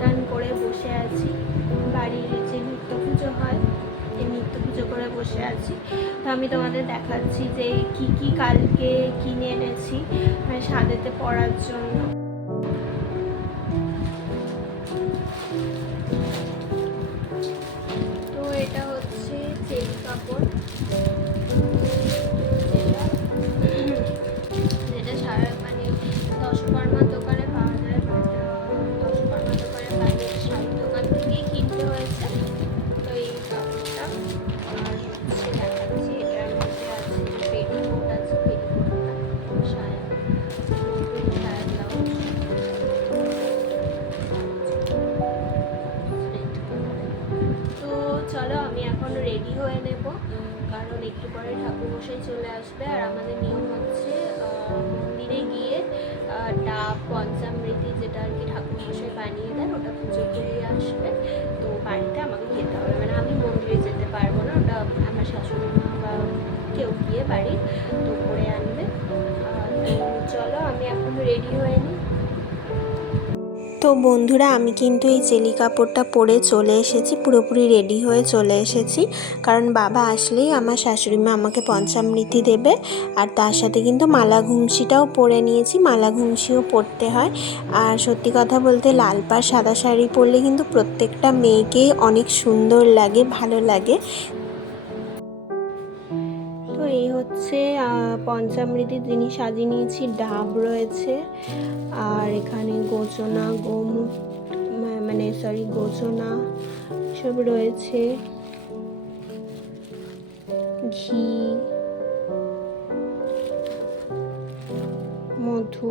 টান করে বসে আছি। বাড়ির যে নিত্য পুজো হয়, এই নিত্য পুজো করে বসে আছি। তো আমি তোমাদের দেখাচ্ছি যে কি কি কালকে কিনে এনেছি মানে সাদেতে পড়ার জন্য। তো এটা হচ্ছে চেরি কাপড়। ঠাকুরমশাই চলে আসবে। আর আমাদের নিয়ম হচ্ছে মন্দিরে গিয়ে ডাব, পঞ্চামৃতি যেটা আর কি ঠাকুর মশাই বানিয়ে দেন, ওটা পুজো করে আসবে। তো বাড়িতে আমাকে খেতে হবে। মানে আমি মন্দিরে যেতে পারব না, ওটা আমার শাশুড়ি মা বা কেউ গিয়ে বাড়ি তো করে আনবে তো চলো, আমি এখন রেডি হয়ে নিই তো বন্ধুরা, আমি কিন্তু এই চেলি কাপড়টা পরে চলে এসেছি, পুরোপুরি রেডি হয়ে চলে এসেছি। কারণ বাবা আসলেই আমার শাশুড়ি মা আমাকে পঞ্চামৃতি দেবে, আর তার সাথে কিন্তু মালা ঘুমসিটাও পরে নিয়েছি, মালা ঘুমসিও পরতে হয়। আর সত্যি কথা বলতে লাল পাড় সাদা শাড়ি পরলে কিন্তু প্রত্যেকটা মেয়েকেই অনেক সুন্দর লাগে, ভালো লাগে। এই হচ্ছে আহ, পঞ্চামৃতির জিনিস সাজিয়ে নিয়েছি ডাব রয়েছে আর এখানে গোচনা গোমুখ মানে সরি গোচনা সব রয়েছে। ঘি মধু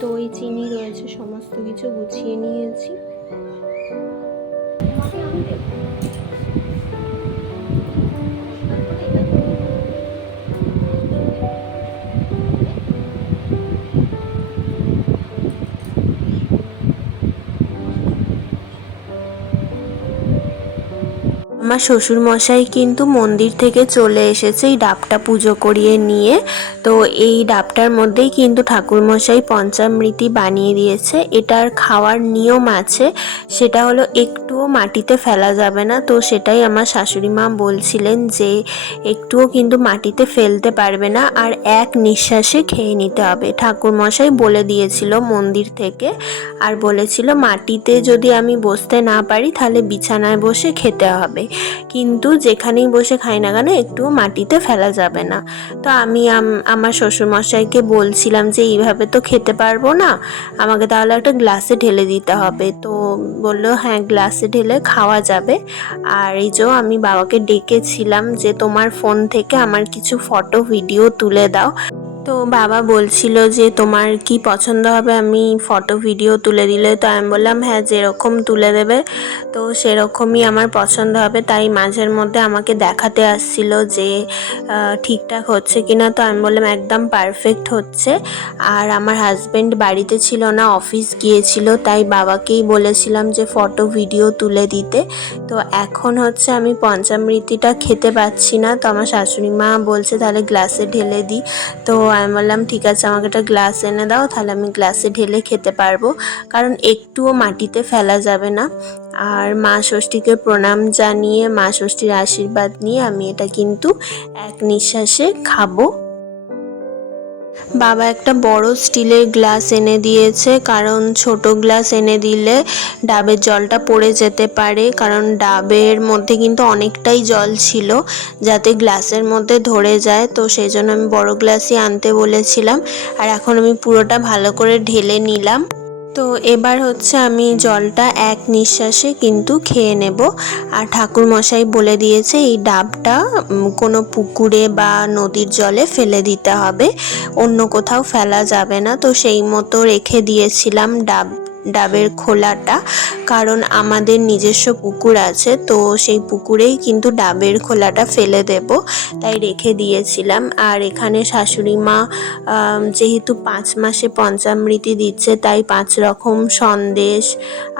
দই চিনি রয়েছে সমস্ত কিছু গুছিয়ে নিয়েছি। Thank you. আমার শ্বশুর মশাই কিন্তু মন্দির থেকে চলে এসেছে, এই ডাবটা পুজো করিয়ে নিয়ে। তো এই ডাবটার মধ্যেই কিন্তু ঠাকুর মশাই পঞ্চামৃতি বানিয়ে দিয়েছে। এটার খাওয়ার নিয়ম আছে, সেটা হলো একটুও মাটিতে ফেলা যাবে না। তো সেটাই আমার শাশুড়ি মা বলছিলেন যে, একটুও কিন্তু মাটিতে ফেলতে পারবে না আর এক নিঃশ্বাসে খেয়ে নিতে হবে। ঠাকুর মশাই বলে দিয়েছিল মন্দির থেকে আর বলেছিল, মাটিতে যদি আমি বসতে না পারি, তাহলে বিছানায় বসে খেতে হবে। কিন্তু যেখানেই বসে খাই না কেন একটুও মাটিতে ফেলা যাবে না। তো আমি, আমার শ্বশুরমশাইকে বলছিলাম যে, এইভাবে তো খেতে পারব না। আমাকে তাহলে একটা গ্লাসে ঢেলে দিতে হবে। তো বলল হ্যাঁ গ্লাসে ঢেলে খাওয়া যাবে। আর এই যে আমি বাবাকে ডেকেছিলাম যে, তোমার ফোন থেকে আমার কিছু ফটো, ভিডিও তুলে দাও। তো বাবা বলছিল যে, তোমার কি পছন্দ হবে? আমি ফটো, ভিডিও তুলে দিলে তো আমি বললাম হ্যাঁ যেরকম তুলে দেবে, তো সেরকমই আমার পছন্দ হবে। তাই মাঝের মধ্যে আমাকে দেখাতে আসছিল যে ঠিকঠাক হচ্ছে কিনা। তো আমি বললাম, একদম পারফেক্ট হচ্ছে। আর আমার হাজব্যান্ড বাড়িতে ছিল না অফিস গিয়েছিল, তাই বাবাকেই বলেছিলাম যে, ফটো, ভিডিও তুলে দিতে। তো এখন হচ্ছে আমি পঞ্চামৃতিটা খেতে পাচ্ছি না। তো আমার শাশুড়ি মা বলছে, তাহলে গ্লাসে ঢেলে দিই তো আমি বললাম, ঠিক আছে, আমাকে একটা গ্লাস এনে দাও, তাহলে আমি গ্লাসে ঢেলে খেতে পারব। কারণ একটুও মাটিতে ফেলা যাবে না। আর মা ষষ্ঠীকে প্রণাম জানিয়ে, মা ষষ্ঠীর আশীর্বাদ নিয়ে আমি এটা কিন্তু এক নিঃশ্বাসে খাব। বাবা একটা বড় স্টিলের গ্লাস এনে দিয়েছে, কারণ ছোট গ্লাস এনে দিলে ডাবের জলটা পড়ে যেতে পারে, কারণ ডাবের মধ্যে কিন্তু অনেকটাই জল ছিল যাতে গ্লাসের মধ্যে ধরে যায়। তো সেই জন্য আমি বড় গ্লাসই আনতে বলেছিলাম, আর এখন আমি পুরোটা ভালো করে ঢেলে নিলাম। তো এবার হচ্ছে আমি জলটা এক নিঃশ্বাসে কিন্তু খেয়ে নেব। আর ঠাকুর মশাই বলে দিয়েছে, এই ডাবটা কোনো পুকুরে বা নদীর জলে ফেলে দিতে হবে। অন্য কোথাও ফেলা যাবে না। তো সেই মতো রেখে দিয়েছিলাম ডাব ডাবের খোলাটা কারণ আমাদের নিজস্ব পুকুর আছে তো সেই পুকুরেই কিন্তু ডাবের খোলাটা ফেলে দেব। তাই রেখে দিয়েছিলাম। আর এখানে শাশুড়ি মা যেহেতু পাঁচ মাসে পঞ্চামৃতি দিচ্ছে তাই পাঁচ রকম সন্দেশ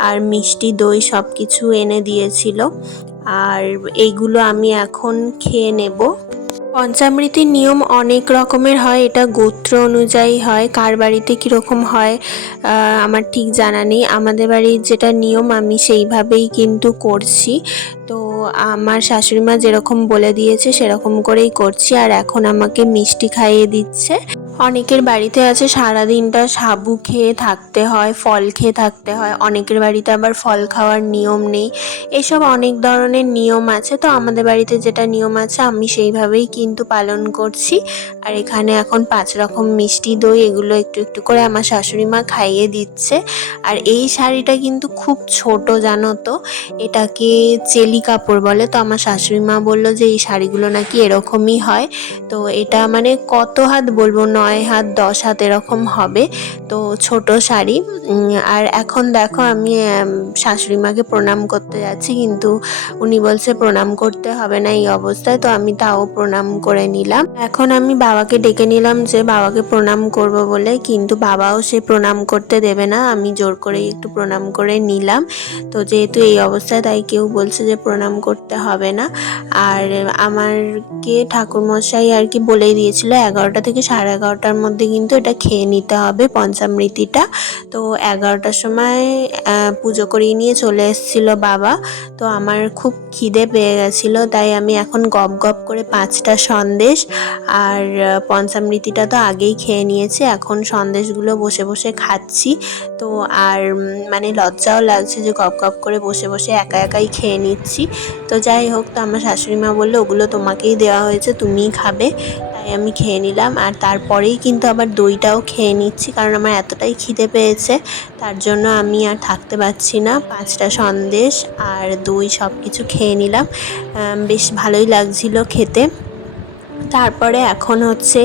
আর মিষ্টি দই সব কিছু এনে দিয়েছিল। আর এইগুলো আমি এখন খেয়ে নেব। পঞ্চামৃতির নিয়ম অনেক রকমের হয়, এটা গোত্র অনুযায়ী হয়, কার বাড়িতে কীরকম হয় আমার ঠিক জানা নেই। আমাদের বাড়ির যেটা নিয়ম, আমি সেইভাবেই কিন্তু করছি। তো আমার শাশুড়ি মা যেরকম বলে দিয়েছে, সেরকম করেই করছি। আর এখন আমাকে মিষ্টি খাইয়ে দিচ্ছে। অনেকের বাড়িতে আছে সারা দিনটা সাবু খেয়ে থাকতে হয়, ফল খেয়ে থাকতে হয়। অনেকের বাড়িতে আবার ফল খাওয়ার নিয়ম নেই। এসব অনেক ধরনের নিয়ম আছে, তো আমাদের বাড়িতে যেটা নিয়ম আছে আমি সেইভাবেই কিন্তু পালন করছি। আর এখানে এখন পাঁচ রকম মিষ্টি দই, এগুলো একটু একটু করে আমার শাশুড়ি মা খাইয়ে দিচ্ছে। আর এই শাড়িটা কিন্তু খুব ছোট, জানো তো? এটাকে চেলি কাপড় বলে, তো আমার শাশুড়ি মা বলল যে এই শাড়িগুলো নাকি এরকমই হয়। তো এটা মানে কত হাত বলব নয় হাত, দশ হাত এরকম হবে। তো ছোট শাড়ি আর এখন দেখো আমি শাশুড়ি মাকে প্রণাম করতে যাচ্ছি, কিন্তু উনি বলছে প্রণাম করতে হবে না এই অবস্থায়, তো আমি তাও প্রণাম করে নিলাম। এখন আমি বাবাকে ডেকে নিলাম যে বাবাকে প্রণাম করব বলে, কিন্তু বাবাও সে প্রণাম করতে দেবে না, আমি জোর করেই একটু প্রণাম করে নিলাম। তো যেহেতু এই অবস্থায়, তাই কেউ বলছে যে প্রণাম করতে হবে না। আর আমারকে ঠাকুরমশাই আর কি বলেই দিয়েছিল, এগারোটা থেকে সাড়ে এগারোটার মধ্যে কিন্তু এটা খেয়ে নিতে হবে পঞ্চামৃতিটা। তো এগারোটার সময় পুজো করিয়ে নিয়ে চলে এসেছিল বাবা। তো আমার খুব খিদে পেয়ে গেছিল, তাই আমি এখন গপ গপ করে পাঁচটা সন্দেশ আর পঞ্চামৃতিটা তো আগেই খেয়ে নিয়েছি, এখন সন্দেশগুলো বসে বসে খাচ্ছি। তো আর মানে লজ্জাও লাগছে যে গপ গপ করে বসে বসে একা একাই খেয়ে নিচ্ছি। তো যাই হোক, তো আমার শাশুড়ি মা বলল, ওগুলো তোমাকেই দেওয়া হয়েছে, তুমিই খাবে। তাই আমি খেয়ে নিলাম আর তারপরেই কিন্তু আবার দইটাও খেয়ে নিচ্ছি, কারণ আমার এতটাই খিদে পেয়েছে। তার জন্য আমি আর থাকতে পারছি না। পাঁচটা সন্দেশ আর দই সব কিছু খেয়ে নিলাম। বেশ ভালোই লাগছিল খেতে। তারপরে এখন হচ্ছে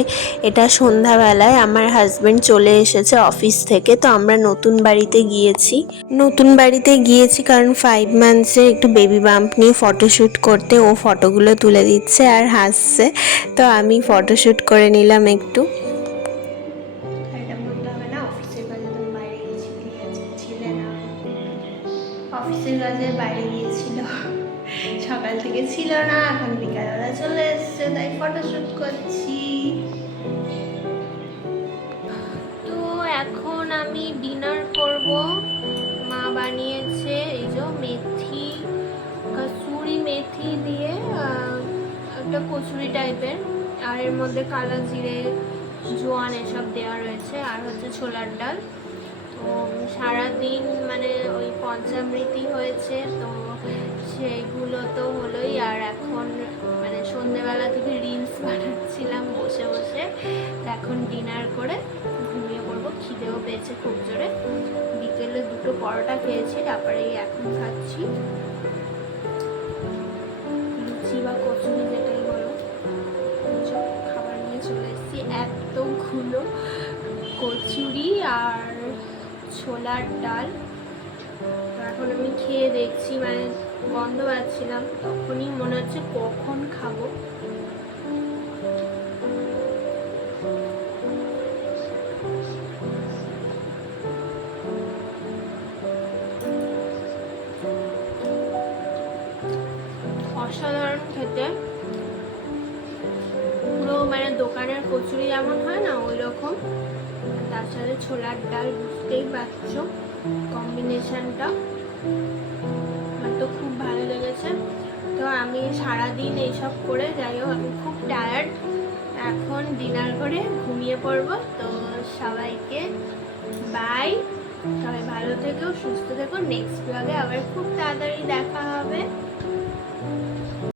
এটা সন্ধ্যাবেলায় আমার হাজব্যান্ড চলে এসেছে অফিস থেকে, তো আমরা নতুন বাড়িতে গিয়েছি। নতুন বাড়িতে গিয়েছি কারণ ফাইভ মান্থসের একটু বেবি বাম্প নিয়ে ফটোশ্যুট করতে, ও ফটোগুলো তুলে দিচ্ছে আর হাসছে। তো আমি ফটোশ্যুট করে নিলাম একটু। অফিসের কাজে বাইরে গিয়েছিল। সকাল থেকে ছিল না, এখন বিকালবেলা চলে এসছে, তাই ফটোশ্যুট করছি। তো এখন আমি ডিনার করব। মা বানিয়েছে এই যে মেথি, কসুরি মেথি দিয়ে একটা কচুরি টাইপের, আর এর মধ্যে কালো জিরে, জোয়ান এসব দেওয়া রয়েছে, আর হচ্ছে ছোলার ডাল। সারাদিন মানে ওই পঞ্চামৃতি হয়েছে, তো সেইগুলো তো হলোই। আর এখন মানে সন্ধেবেলা থেকে রিলস বানাচ্ছিলাম বসে বসে। তো এখন ডিনার করে ঘুমিয়ে পড়ব, খিদেও পেয়েছে খুব জোরে। বিকেলে দুটো পরোটা খেয়েছি, তারপরে এখন খাচ্ছি। লুচি বা কচুরি যেটাই বলো খাবার নিয়ে চলে এসেছি। এতগুলো কচুরি আর ছোলার ডাল। এখন আমি খেয়ে দেখছি মানে গন্ধ পাচ্ছিলাম। তখনই মনে হচ্ছে কখন খাব। অসাধারণ খেতে। পুরো মানে দোকানের কচুরি যেমন হয় না ওই রকম সাথে ছোলার ডাল বুঝতেই পারছ কম্বিনেশনটা আমার তো খুব ভালো লেগেছে। তো আমি সারাদিন এইসব করে যাই হোক, আমি খুব টায়ার্ড এখন ডিনার করে ঘুমিয়ে পড়ব। তো সবাইকে বাই সবাই ভালো থেকো, সুস্থ থেকো। নেক্সট ব্লগে আবার খুব তাড়াতাড়ি দেখা হবে।